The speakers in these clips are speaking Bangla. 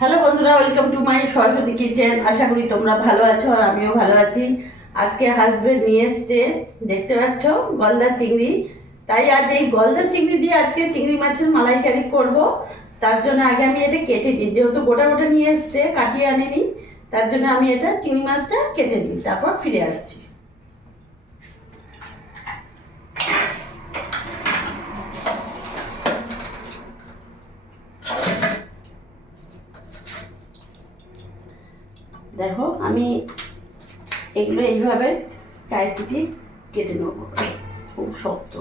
হ্যালো বন্ধুরা welcome to my Saraswati kitchen আশা করি তোমরা ভালো আছো আর আমিও ভালো আছি। আজকে হাজবেন্ড নিয়ে এসছে, দেখতে পাচ্ছ, গলদা চিংড়ি। তাই আজ এই গলদা চিংড়ি দিয়ে আজকে চিংড়ি মাছের মালাইকারি করব। তার জন্য আগে আমি এটা কেটে নিই। যেহেতু গোটা গোটা নিয়ে এসছে, কাটিয়ে আনেনি, তার জন্য আমি এটা চিংড়ি মাছটা কেটে নিই। তারপর ফিরে আসছি। দেখো আমি এগুলো এইভাবে কায়চিটি কেটে নেব। খুব শক্ত।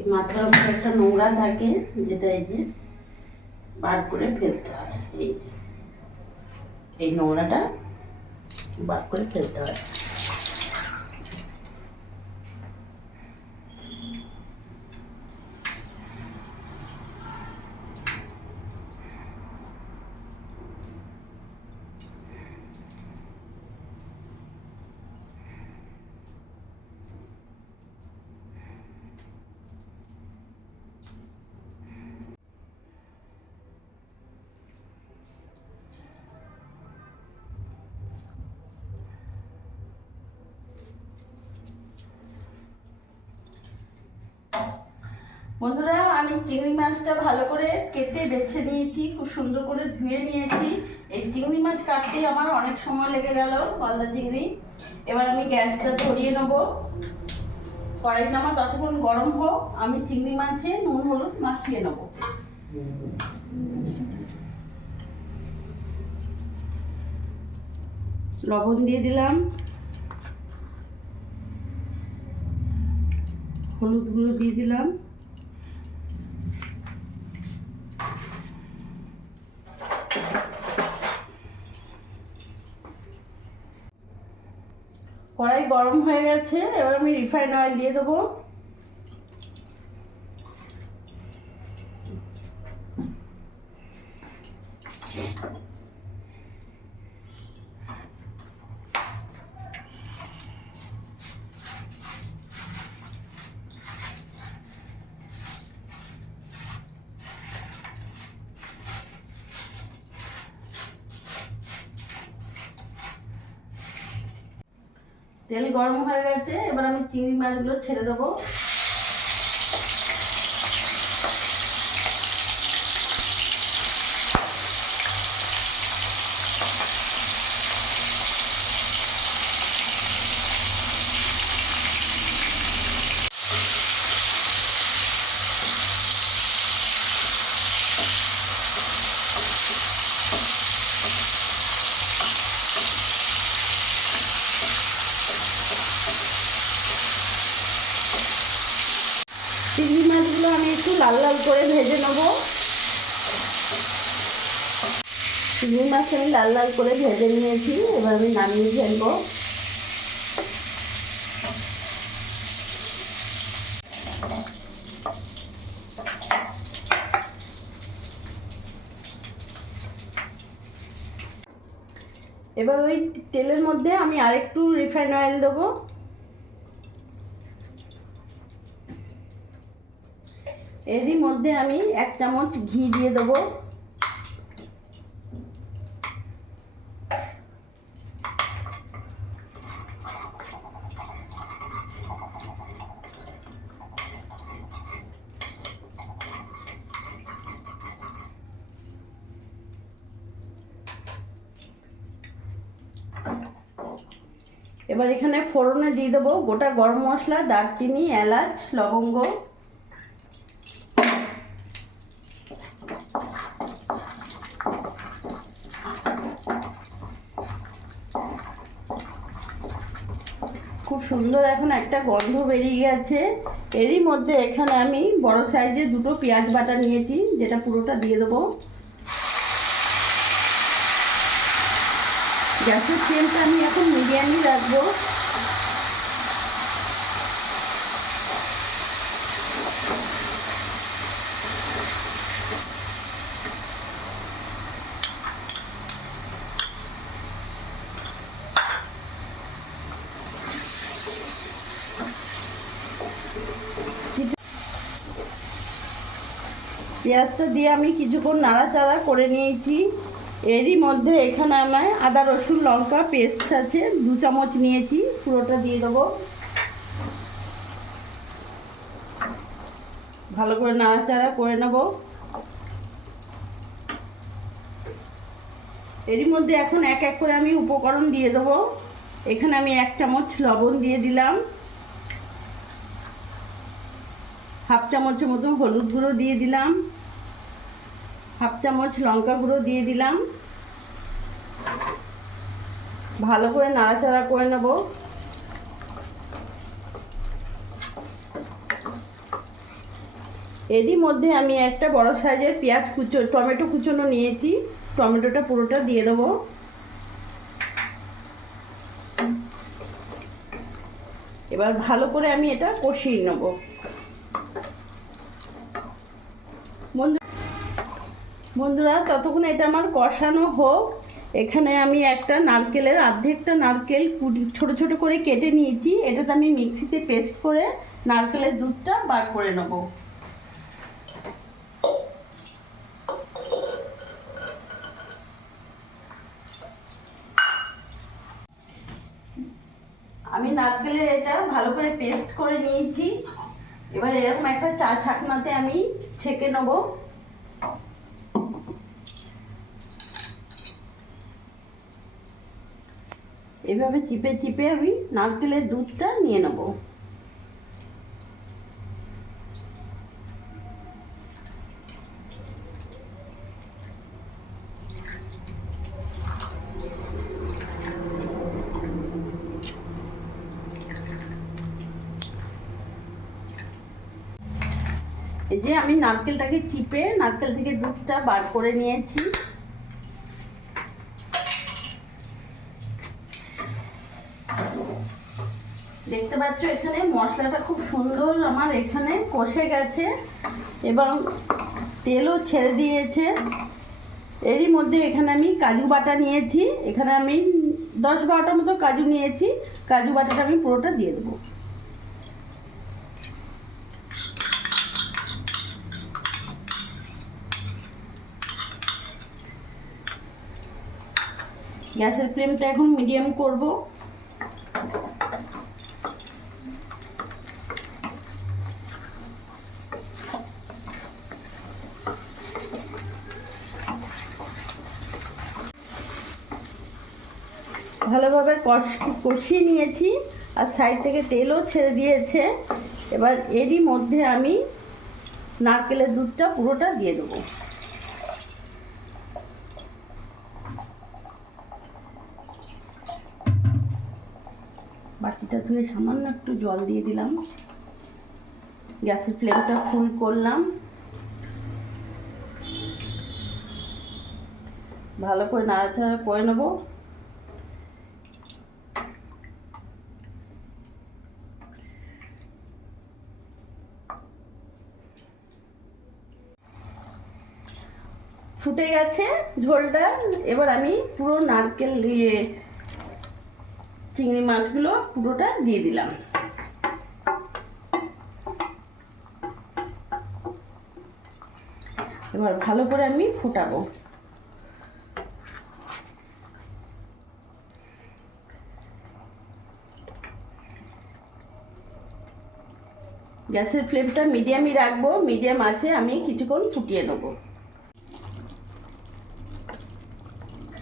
এই মাথার উপরে একটা নোংরা থাকে, যেটা এই যে বার করে ফেলতে হয়। এই এই নোংরাটা বার করে ফেলতে হয়। বন্ধুরা, আমি চিংড়ি মাছটা ভালো করে কেটে বেছে নিয়েছি, খুব সুন্দর করে ধুয়ে নিয়েছি। এই চিংড়ি মাছ কাটতে আমার অনেক সময় লেগে গেল গলদা চিংড়ি। এবার আমি গ্যাসটা ধরিয়ে নেব। কড়াইটা আমার ততক্ষণ গরম হোক, আমি চিংড়ি মাছে নুন, হলুদ মাখিয়ে নেব। লবণ দিয়ে দিলাম। হলুদ গুঁড়ো দিয়ে দিলাম। গরম হয়ে গেছে এবার আমি রিফাইন অয়েল দিয়ে দেবো। তেল গরম হয়ে গেছে এবার আমি চিংড়ি মাছগুলো ছেড়ে দেবো। চিংড়ি মাছগুলো আমি একটু লাল লাল করে ভেজে নেব। চিংড়ি মাছ আমি লাল লাল করে ভেজে নিয়েছি, এবার আমি নামিয়ে ফেলব। এবার ওই তেলের মধ্যে আমি আরেকটু রিফাইন অয়েল দেবো। এরই মধ্যে আমি এক চামচ ঘি দিয়ে দেবো। এবার এখানে ফোড়নে দিয়ে দেবো গোটা গরম মশলা, দারচিনি, এলাচ, লবঙ্গ। সুন্দর এখন একটা গন্ধ বেরিয়ে গেছে। এরই মধ্যে এখানে আমি বড় সাইজে দুটো পেঁয়াজ বাটা নিয়েছি, যেটা পুরোটা দিয়ে দেবো। গ্যাসের তেলটা আমি এখন মিডিয়ামই রাখব। পেঁয়াজটা দিয়ে আমি কিছুক্ষণ নাড়াচাড়া করে নিয়েছি। এরই মধ্যে এখানে আমার আদা, রসুন, লঙ্কা পেস্ট আছে, দু চামচ নিয়েছি, পুরোটা দিয়ে দেবো। ভালো করে নাড়াচাড়া করে নেব। এরই মধ্যে এখন এক এক করে আমি উপকরণ দিয়ে দেবো। এখানে আমি এক চামচ লবণ দিয়ে দিলাম। হাফ চামচের মতো হলুদ গুঁড়ো দিয়ে দিলাম। হাফ চামচ লঙ্কা গুঁড়ো দিয়ে দিলাম। ভালো করে নাড়াচাড়া করে নেব। এরই মধ্যে আমি একটা বড় সাইজের পেঁয়াজ কুচো, টমেটো কুচোনো নিয়েছি। টমেটোটা পুরোটা দিয়ে দেবো। এবার ভালো করে আমি এটা কষিয়ে নেব। বন্ধু বন্ধুরা, ততক্ষণ এটা আমার কষানো হোক। এখানে আমি একটা নারকেলের অর্ধেকটা নারকেল কুড়ি ছোটো ছোটো করে কেটে নিয়েছি। এটাতে আমি মিক্সিতে পেস্ট করে নারকেলের দুধটা বার করে নেব। আমি নারকেলের এটা ভালো করে পেস্ট করে নিয়েছি। এবার এরকম একটা চা ছাটনাতে আমি ছেঁকে নেব। এভাবে চিপে চিপে আমি নারকেলের দুধটা নিয়ে নেব। এই যে আমি নারকেলটাকে চিপে, নারকেল থেকে দুধটা বার করে নিয়েছি। দেখতে পাচ্ছ এখানে মশলাটা খুব সুন্দর আমার এখানে কষে গেছে এবং তেলও ছেড়ে দিয়েছে। এরই মধ্যে এখানে আমি কাজু বাটা নিয়েছি। এখানে আমি দশ বারোটার মতো কাজু নিয়েছি। কাজু বাটাটা আমি পুরোটা দিয়ে দেবো। গ্যাসের ফ্লেমটা এখন মিডিয়াম করব। ভালোভাবে কষিয়ে নিয়েছি, আর সাইড থেকে তেলও ছেড়ে দিয়েছে। এবার এরই মধ্যে আমি নারকেলের দুধটা পুরোটা দিয়ে দেবো। বাটিটা ধুয়ে সামান্য একটু জল দিয়ে দিলাম। গ্যাসের ফ্লেমটা ফুল করলাম। ভালো করে নাড়াচাড়া করে নেব। ফুটে গেছে ঝোলটা। এবার আমি পুরো নারকেল দিয়ে চিংড়ি মাছগুলো পুরোটা দিয়ে দিলাম। এবার ভালো করে আমি ফুটাবো। গ্যাসের ফ্লেমটা মিডিয়ামই রাখব, মিডিয়াম আছে, আমি কিছুক্ষণ ফুটিয়ে নেব।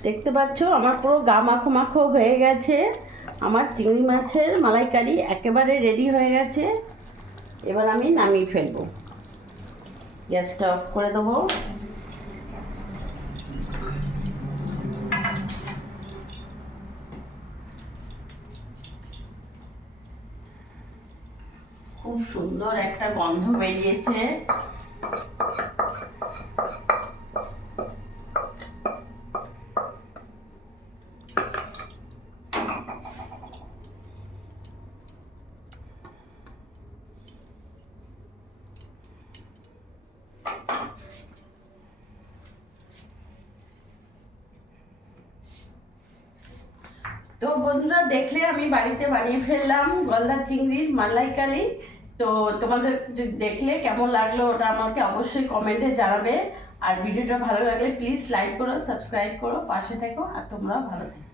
দেখতে পাচ্ছ, আমার পুরো গা মাখো মাখো হয়ে গেছে। আমার চিংড়ি মাছের মালাইকারি একেবারে রেডি হয়ে গেছে। এবার আমি নামিয়ে ফেলব। গ্যাসটা অফ করে দেবো। খুব সুন্দর একটা গন্ধ বেরিয়েছে। তো বন্ধুরা, দেখলে আমি বাড়িতে বানিয়ে ফেললাম গলদা চিংড়ির মালাইকারি। তো তোমাদের দেখলে কেমন লাগল ওটা আমাকে অবশ্যই কমেন্টে জানাবে। আর ভিডিওটা ভালো লাগলে প্লিজ লাইক করো সাবস্ক্রাইব করো, পাশে থেকো, আর তোমরাও ভালো থেকো।